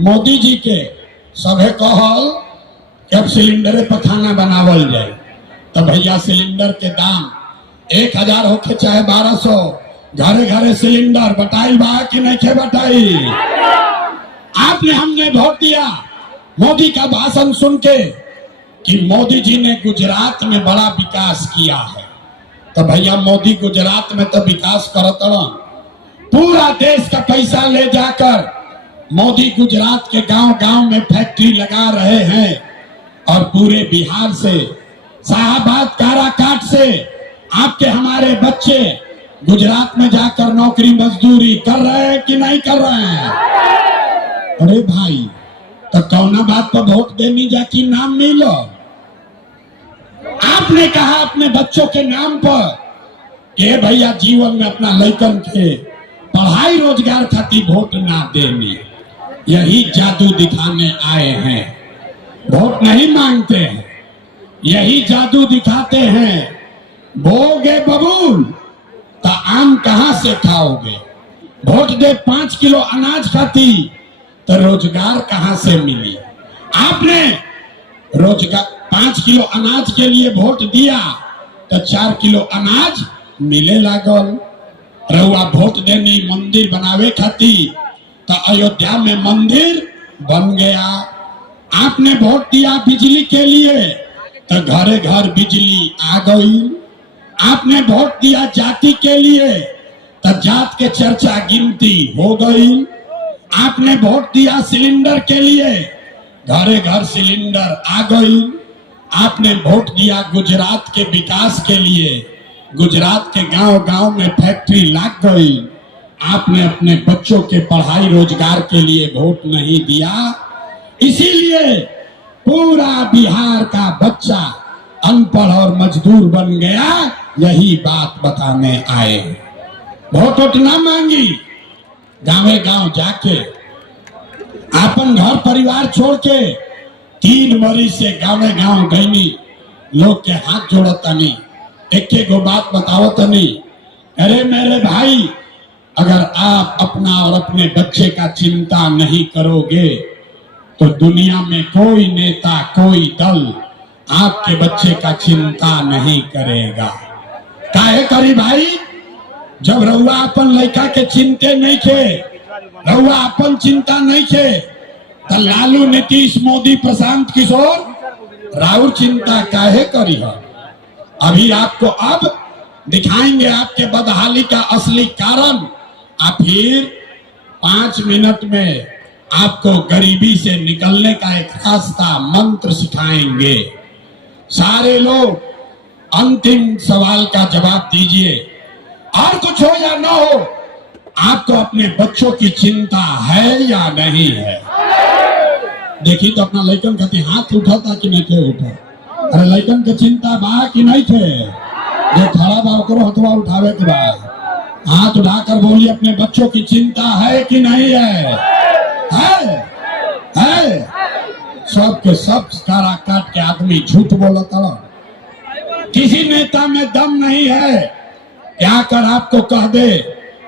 मोदी जी के सभे कहल अब सिलेंडरे पर खाना बनावल जाए, तो भैया सिलेंडर के दाम 1000 होके चाहे 1200, घरे घरे सिलेंडर बटाई बा कि नहीं खे बटाई। आपने हमने वोट दिया मोदी का भाषण सुन के कि मोदी जी ने गुजरात में बड़ा विकास किया है, तो भैया मोदी गुजरात में तो विकास करत रहा, पूरा देश का पैसा ले जाकर मोदी गुजरात के गांव गांव में फैक्ट्री लगा रहे हैं और पूरे बिहार से शाहबाद काराकाट से आपके हमारे बच्चे गुजरात में जाकर नौकरी मजदूरी कर रहे हैं कि नहीं कर रहे हैं। अरे भाई, तो कौना बात पर वोट देनी जाकी नाम मिलो। आपने कहा अपने बच्चों के नाम पर कि भैया जीवन में अपना लड़कन के पढ़ाई रोजगार खातिर वोट ना देनी, यही जादू दिखाने आए हैं। वोट नहीं मांगते हैं, यही जादू दिखाते हैं। बोगे बबूल तो आम कहां से खाओगे, वोट दे 5 किलो अनाज खाती तो रोजगार कहां से मिली। आपने रोजगार 5 किलो अनाज के लिए वोट दिया तो 4 किलो अनाज मिले लागल। रहुआ वोट देनी मंदिर बनावे खाती तो अयोध्या में मंदिर बन गया। आपने वोट दिया बिजली के लिए तो घरे घर बिजली आ गई। आपने वोट दिया जाति के लिए तो जात के चर्चा गिनती हो गई। आपने वोट दिया सिलेंडर के लिए, घरे घर सिलेंडर आ गई। आपने वोट दिया गुजरात के विकास के लिए, गुजरात के गांव गांव में फैक्ट्री लग गई। आपने अपने बच्चों के पढ़ाई रोजगार के लिए वोट नहीं दिया, इसीलिए पूरा बिहार का बच्चा अनपढ़ और मजदूर बन गया। यही बात बताने आए। वोट ना मांगी, गांवे गांव जाके अपन घर परिवार छोड़ के 3 मरीज से गांवे गांव गईनी, लोग के हाथ जोड़तनी, एक गो बात बतावतनी। अरे मेरे भाई, अगर आप अपना और अपने बच्चे का चिंता नहीं करोगे तो दुनिया में कोई नेता कोई दल आपके बच्चे का चिंता नहीं करेगा। काहे करी भाई, जब रउआ अपन लड़का के चिंते नहीं थे, रउआ अपन चिंता नहीं थे, तो लालू नीतीश मोदी प्रशांत किशोर राउर चिंता काहे करी है। अभी आपको अब दिखाएंगे आपके बदहाली का असली कारण। आप फिर 5 मिनट में आपको गरीबी से निकलने का एक रास्ता मंत्र सिखाएंगे। सारे लोग अंतिम सवाल का जवाब दीजिए, और कुछ हो या ना हो, आपको अपने बच्चों की चिंता है या नहीं है। देखिए तो अपना लड़कन कहते हाथ उठाता कि नहीं थे उठा। अरे लड़कन के चिंता बा कि नहीं थे, जो खड़ा बा करो हथवा उठावे के बाद हाथ उठाकर बोलिए अपने बच्चों की चिंता है कि नहीं है। है। सब के सब कारा काट के आदमी झूठ बोलता। किसी नेता में दम नहीं है क्या कर आपको कह दे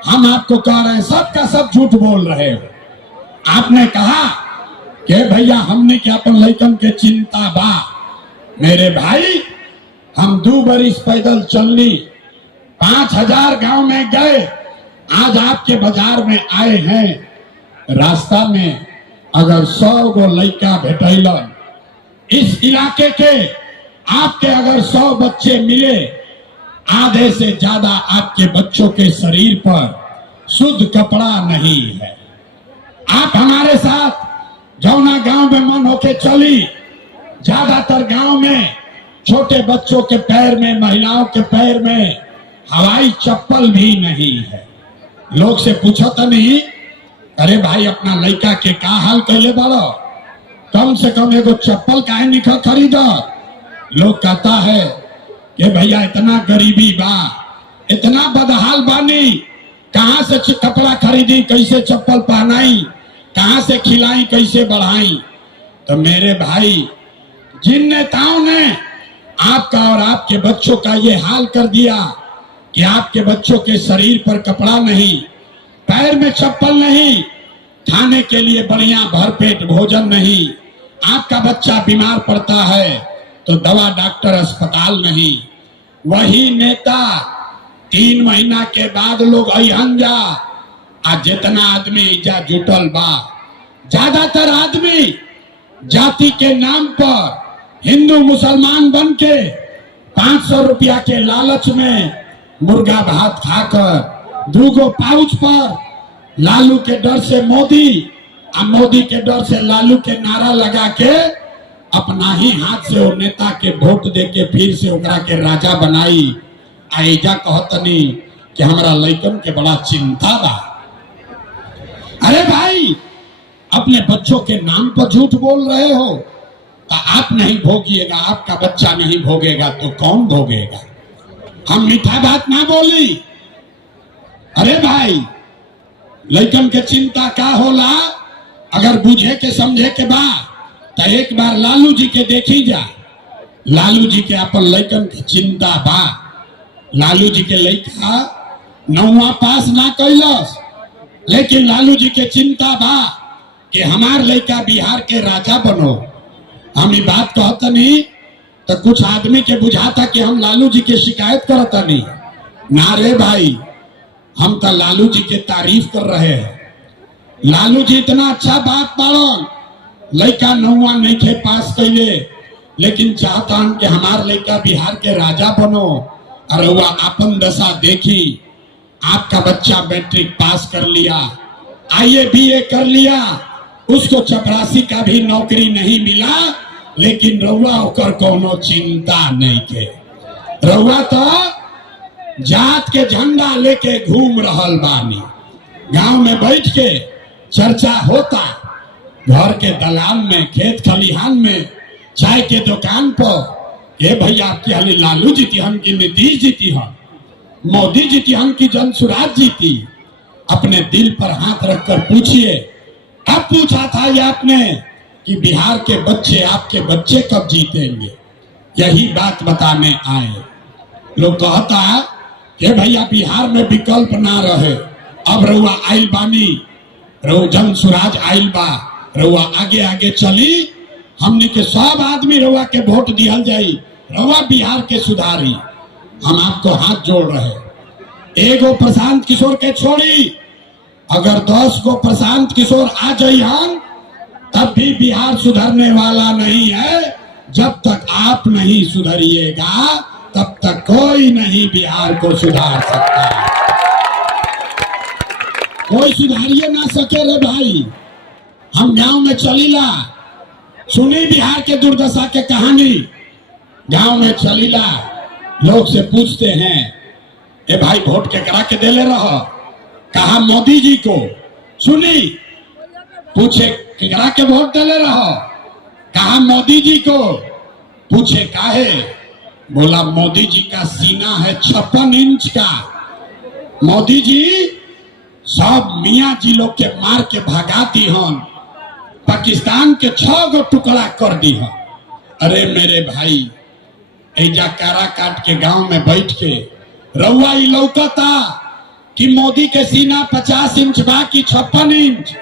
हम आपको कह रहे हैं, सबका सब झूठ बोल रहे हो। आपने कहा कि भैया हमने क्या अपन लड़कन के चिंता बा। मेरे भाई, हम 2 बरिस पैदल चलनी, 5000 गांव में गए, आज आपके बाजार में आए हैं। रास्ता में अगर 100 गो लड़का भेटैलन, इस इलाके के आपके अगर 100 बच्चे मिले, आधे से ज्यादा आपके बच्चों के शरीर पर शुद्ध कपड़ा नहीं है। आप हमारे साथ जौना गांव में मन होके चली, ज्यादातर गांव में छोटे बच्चों के पैर में, महिलाओं के पैर में हवाई चप्पल भी नहीं है। लोग से पूछो तो नहीं, अरे भाई अपना लड़का के का हाल कैले बाड़ो, कम से कम एगो चप्पल काहे निकल खरीद। लोग कहता है कि भैया इतना गरीबी बा, इतना बदहाल बानी, कहां से कपड़ा खरीदी, कैसे चप्पल पहनाई, कहां से खिलाई, कैसे बढ़ाई। तो मेरे भाई, जिन नेताओं ने आपका और आपके बच्चों का ये हाल कर दिया कि आपके बच्चों के शरीर पर कपड़ा नहीं, पैर में चप्पल नहीं, खाने के लिए बढ़िया भरपेट भोजन नहीं, आपका बच्चा बीमार पड़ता है तो दवा डॉक्टर अस्पताल नहीं। वही नेता 3 महीना के बाद लोग अहन जा, आज जितना आदमी इजा जुटल बा, ज्यादातर आदमी जाति के नाम पर हिंदू मुसलमान बन के 500 रुपया के लालच में मुर्गा भात खाकर 2 पाउच पर लालू के डर से मोदी और मोदी के डर से लालू के नारा लगा के अपना ही हाथ से वो नेता के वोट दे के फिर से ओकरा के राजा बनाई। आइजा कहतनी कि हमारा लइकन के बड़ा चिंता बा। अरे भाई, अपने बच्चों के नाम पर झूठ बोल रहे हो तो आप नहीं भोगिएगा, आपका बच्चा नहीं भोगेगा तो कौन भोगेगा? हम मीठा बात ना बोली। अरे भाई, लइकन के चिंता का होला? अगर बुझे के समझे के बा तो एक बार लालू जी के देखी जा। लालू जी के अपन लइकन के चिंता बा। लालू जी के लइका 9वां पास ना कैलस, लेकिन लालू जी के चिंता बा कि हमार लइका बिहार के राजा बनो। हम ये बात कहतनी तो कुछ आदमी के बुझाता कि हम लालू जी के शिकायत करतनी। ना रे भाई, हम तो लालू जी के तारीफ कर रहे हैं। लालू जी इतना अच्छा बात पालन, लइका 9वां नहीं थे पास कैले, लेकिन चाहता कि हमार लइका बिहार के राजा बनो। और वह अपन दशा देखी, आपका बच्चा मैट्रिक पास कर लिया, IAS BA कर लिया, उसको चपरासी का भी नौकरी नहीं मिला, लेकिन रउआ ओकर कोनो चिंता नहीं के। रउआ तो जात के झंडा लेके घूम रहल बानी। गांव में बैठ के चर्चा होता, घर के दलान में, खेत खलिहान में, चाय के दुकान पर, ये भैया आपकी हाली लालू जीती हम की नीतीश जीती हम, मोदी जीती हम की जनसुराज जीती। अपने दिल पर हाथ रखकर पूछिए, अब पूछा था ये आपने कि बिहार के बच्चे, आपके बच्चे कब जीतेंगे? यही बात बताने आए। लोग कहता कि भैया बिहार में विकल्प ना रहे, अब रउआ आइल बानी, रउ जनसुराज आइल बा, रउआ आगे आगे चली, हमने के सब आदमी रउआ के वोट दिहल जाई, रउआ बिहार के सुधारी। हम आपको हाथ जोड़ रहे। एगो प्रशांत किशोर के छोड़ी, अगर 10 को प्रशांत किशोर आ जाइए तब भी बिहार सुधरने वाला नहीं है। जब तक आप नहीं सुधरिएगा तब तक कोई नहीं बिहार को सुधार सकता। कोई सुधारिए ना सके रे भाई। हम गांव में चलीला, सुनी बिहार के दुर्दशा के कहानी। गांव में चलीला, लोग से पूछते हैं, ए भाई वोट के करा के देले रहो? कहा मोदी जी को। सुनी, पूछे केकरा के वोट देले रहो? कहा मोदी जी को। पूछे काहे? बोला मोदी जी का सीना है 56 इंच का। मोदी जी सब मियाँ जी लोग के मार के भगा दी हन, पाकिस्तान के 6 गो टुकड़ा कर दी हन। अरे मेरे भाई, ऐजा कारा काट के गांव में बैठ के रउआ ई लौकता कि मोदी के सीना 50 इंच बाकी 56 इंच,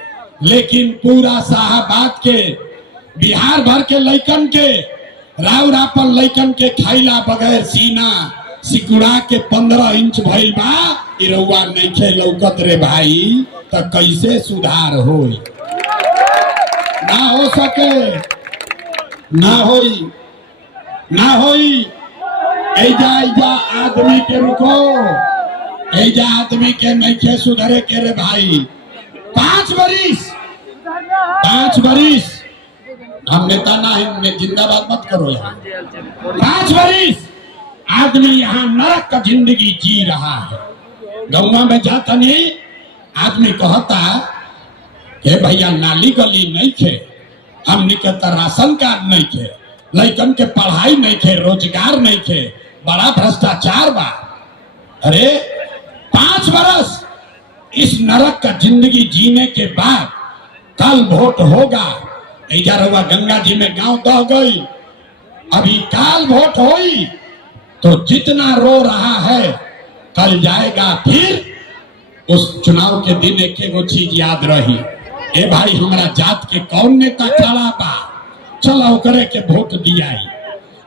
लेकिन पूरा शाहबाद के, बिहार भर के लइकन के, राउरापन लइकन के खैला बगैर सीना सिकुड़ा के 15 इंच भइल बा। ई रउआ नइखे लौकत रे भाई, तो कैसे सुधार होई? ना हो सके, ना होई, ना होई। ऐजा आदमी के रुको, ऐजा आदमी के नइखे सुधरे के रे भाई। 5 बरिस हम नेता ना है, जिंदाबाद मत करो यहाँ। 5 बरिस आदमी यहाँ नरक का जिंदगी जी रहा है। गंगा में जाता नहीं, आदमी कहता कि भैया नाली गली नहीं थे, हम निकलता राशन कार्ड नहीं थे, लइकन के पढ़ाई नहीं थे, रोजगार नहीं थे, बड़ा भ्रष्टाचार बा। अरे 5 बरस इस नरक का जिंदगी जीने के बाद कल वोट होगा। ऐजा रउआ गंगा जी में गांव दह गई, अभी काल वोट होई तो जितना रो रहा है कल जाएगा। फिर उस चुनाव के दिन एक चीज याद रही, ए भाई हमारा जात के कौन नेता खड़ा बा, चलो ओकरे के वोट दिया।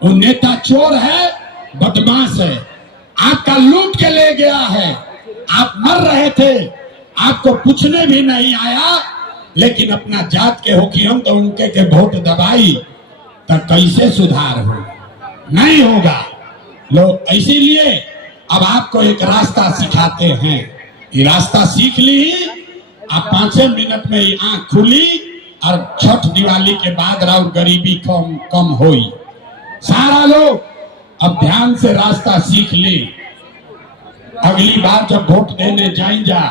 वो नेता चोर है, बदमाश है, आपका लूट के ले गया है। आप मर रहे थे, आपको पूछने भी नहीं आया, लेकिन अपना जात के हो कि हम तो उनके के वोट दबाई, तो कैसे सुधार हो? नहीं होगा। लोग इसीलिए अब आपको एक रास्ता सिखाते हैं। ये रास्ता सीख ली, आप 5 मिनट में आंख खुली और छठ दिवाली के बाद राउर गरीबी कम होई। सारा लोग अब ध्यान से रास्ता सीख ले। अगली बार जब वोट देने जाई जा,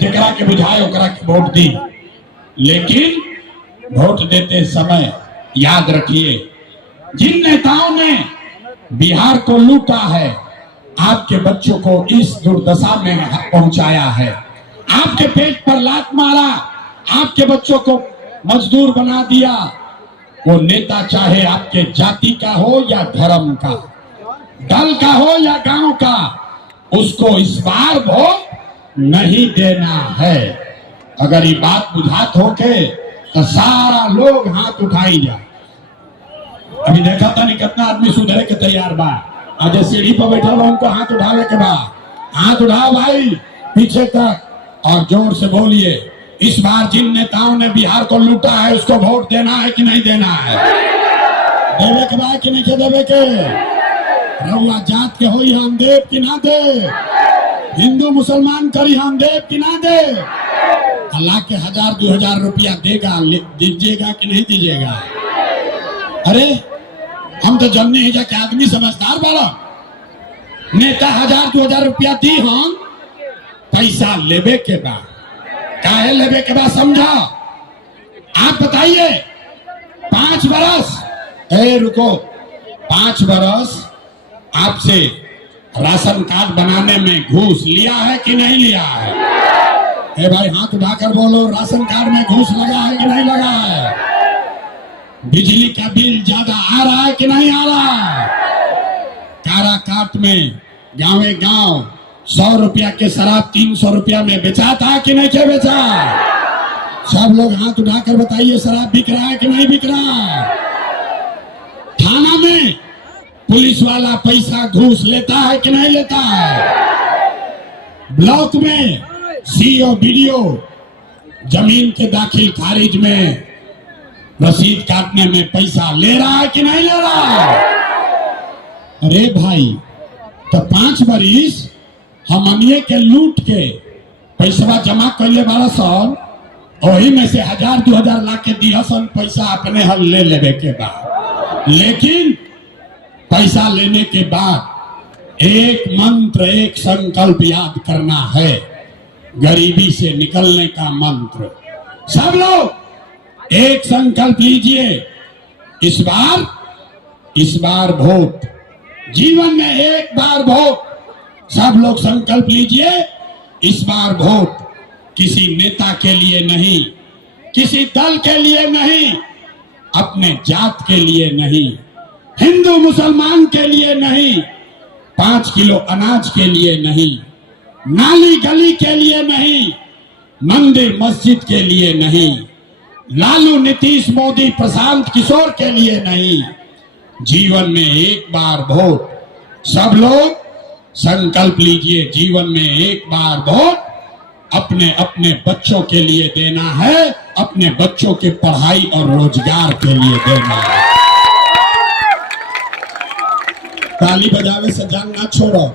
जरा के बुझाए ओकरा के वोट दी, लेकिन वोट देते समय याद रखिए, जिन नेताओं ने बिहार को लूटा है, आपके बच्चों को इस दुर्दशा में पहुंचाया है, आपके पेट पर लात मारा, आपके बच्चों को मजदूर बना दिया। वो नेता चाहे आपके जाति का हो या धर्म का, दल का हो या गांव का, उसको इस बार वोट नहीं देना है। अगर ये बात बुझात होके तो सारा लोग हाथ उठाई जा। अभी देखा था नहीं कितना आदमी सुधरे के तैयार बा, आज सीढ़ी पर बैठा हुआ उनको हाथ उठावे के बा। हाथ उठाओ भाई पीछे तक और जोर से बोलिए, इस बार जिन नेताओं ने बिहार को लूटा है उसको वोट देना है कि नहीं देना है? देवे के बा कि नहीं देवे के? रउआ जात के होई हम देव कि ना दे? हिंदू मुसलमान करी हम देव कि ना दे? अल्लाह के 1000-2000 रुपया देगा, दीजिएगा कि नहीं दीजिएगा? अरे हम तो जन्ने ही जाके आदमी समझदार वाला नेता 1000-2000 रुपया दी, हम पैसा लेवे के बाद काहे लेवे के बाद समझा? आप बताइए, 5 बरस रुको, 5 बरस आपसे राशन कार्ड बनाने में घूस लिया है कि नहीं लिया है? भाई हाथ उठाकर बोलो, राशन कार्ड में घूस लगा है कि नहीं लगा है? बिजली का बिल ज्यादा आ रहा है कि नहीं आ रहा है? काराकाट में गाँव 100 रुपया के शराब 300 रुपया में बेचा था कि नहीं के बेचा? सब लोग हाथ उठाकर बताइए, शराब बिक रहा है कि नहीं बिक रहा? थाना में पुलिस वाला पैसा घूस लेता है कि नहीं लेता है? ब्लॉक में सीओ बीडीओ जमीन के दाखिल खारिज में रसीद काटने में पैसा ले रहा है कि नहीं ले रहा है? अरे भाई, तो 5 बरिस हमनिए के लूट के पैसा जमा कर ले 1200, वही में से 1000-2000 ला के दिहसन पैसा अपने हम ले लेवे के बाद। लेकिन पैसा लेने के बाद एक मंत्र, एक संकल्प याद करना है, गरीबी से निकलने का मंत्र। सब लोग एक संकल्प लीजिए, इस बार वोट, जीवन में एक बार वोट। सब लोग संकल्प लीजिए, इस बार वोट किसी नेता के लिए नहीं, किसी दल के लिए नहीं, अपने जात के लिए नहीं, हिंदू मुसलमान के लिए नहीं, 5 किलो अनाज के लिए नहीं, नाली गली के लिए नहीं, मंदिर मस्जिद के लिए नहीं, लालू नीतीश मोदी प्रशांत किशोर के लिए नहीं, जीवन में एक बार वोट। सब लोग संकल्प लीजिए, जीवन में एक बार वोट अपने अपने बच्चों के लिए देना है, अपने बच्चों के पढ़ाई और रोजगार के लिए देना है। ताली बजावे से जान ना छोड़ो।